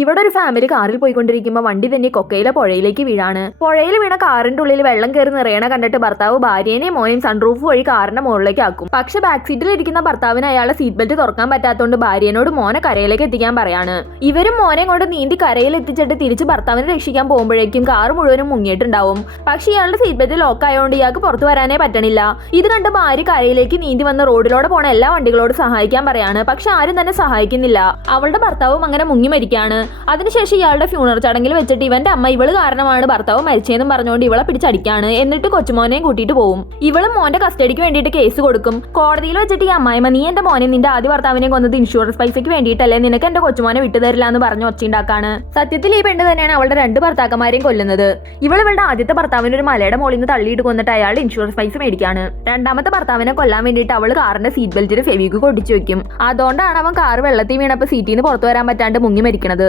ഇവിടെ ഒരു ഫാമിലി കാറിൽ പോയിക്കൊണ്ടിരിക്കുമ്പോൾ വണ്ടി തന്നെ കൊക്കയിലെ പുഴയിലേക്ക് വീഴാണ്. പുഴയിൽ വീണ കാറിന്റെ ഉള്ളിൽ വെള്ളം കയറി നിറയണ കണ്ടിട്ട് ഭർത്താവ് ഭാര്യേനെയും മോനെയും സൺറൂഫ് വഴി കാറിന്റെ മുകളിലേക്ക് ആക്കും. പക്ഷെ ബാക്ക് സീറ്റിൽ ഇരിക്കുന്ന ഭർത്താവിന് അയാളെ സീറ്റ് ബെൽറ്റ് തുറക്കാൻ പറ്റാത്തതുകൊണ്ട് ഭാര്യേനോട് മോനെ കരയിലേക്ക് എത്തിക്കാൻ പറയാണ്. ഇവരും മോനെ കൊണ്ട് നീന്തി കരയിൽ എത്തിച്ചിട്ട് തിരിച്ച് ഭർത്താവിനെ രക്ഷിക്കാൻ പോകുമ്പോഴേക്കും കാർ മുഴുവനും മുങ്ങിയിട്ടുണ്ടാവും. പക്ഷെ ഇയാളുടെ സീറ്റ് ബെൽറ്റ് ലോക്ക് ആയതുകൊണ്ട് ഇയാൾക്ക് പുറത്തു വരാനേ പറ്റണില്ല. ഇത് കണ്ട് ഭാര്യ കരയിലേക്ക് നീന്തി വന്ന് റോഡിലൂടെ പോണ എല്ലാ വണ്ടികളോടും സഹായിക്കാൻ പറയാണ്. പക്ഷെ ആരും തന്നെ സഹായിക്കുന്നില്ല. അവളുടെ ഭർത്താവും അങ്ങനെ മുങ്ങി മരിക്കാണ്. അതിനുശേഷം ഇയാളുടെ ഫ്യൂണറൽ ചടങ്ങിൽ വെച്ചിട്ട് ഇവന്റെ അമ്മ ഇവള് കാരണമാണ് ഭർത്താവ് മരിച്ചതെന്നും പറഞ്ഞുകൊണ്ട് ഇവളെ പിടിച്ചടിക്കാണ്. എന്നിട്ട് കൊച്ചുമോനെയും കൂട്ടിയിട്ട് പോകും. ഇവളും മോന്റെ കസ്റ്റഡിക്ക് വേണ്ടിയിട്ട് കേസ് കൊടുക്കും. കോടതിയിൽ വെച്ചിട്ട് ഈ അമ്മായിമ്മ നീ എന്റെ മോനെ നിന്റെ ആദ്യ ഭർത്താവിനെ കൊന്നത് ഇൻഷുറൻസ് പൈസയ്ക്ക് വേണ്ടിയിട്ടല്ലേ, നിനക്ക് എന്റെ കൊച്ചുമോനെ വിട്ടുതരില്ല എന്ന് പറഞ്ഞ് ഒച്ചയുണ്ടാക്കാണ്. സത്യത്തിൽ ഈ പെണ്ണ് തന്നെയാണ് അവളുടെ 2 ഭർത്താക്കന്മാരെയും കൊല്ലുന്നത്. ഇവളുടെ ആദ്യത്തെ ഭർത്താവിന് ഒരു മലയുടെ മുകളിൽ നിന്ന് തള്ളിയിട്ട് കൊന്നിട്ട് അയാളുടെ ഇൻഷുറൻസ് പൈസ മേടിക്കാണ്. രണ്ടാമത്തെ ഭർത്താവിനെ കൊല്ലാൻ വേണ്ടിയിട്ട് അവള് കാറിന്റെ സീറ്റ് ബെൽറ്റിൽ ഫെവിക്ക് കൊടിച്ചു വെക്കും. അതുകൊണ്ടാണ് അവൻ കാർ വെള്ളത്തിൽ വീണപ്പോൾ സീറ്റിൽ നിന്ന് പുറത്തു വരാൻ പറ്റാണ്ട് മുങ്ങി മരിക്കണത്.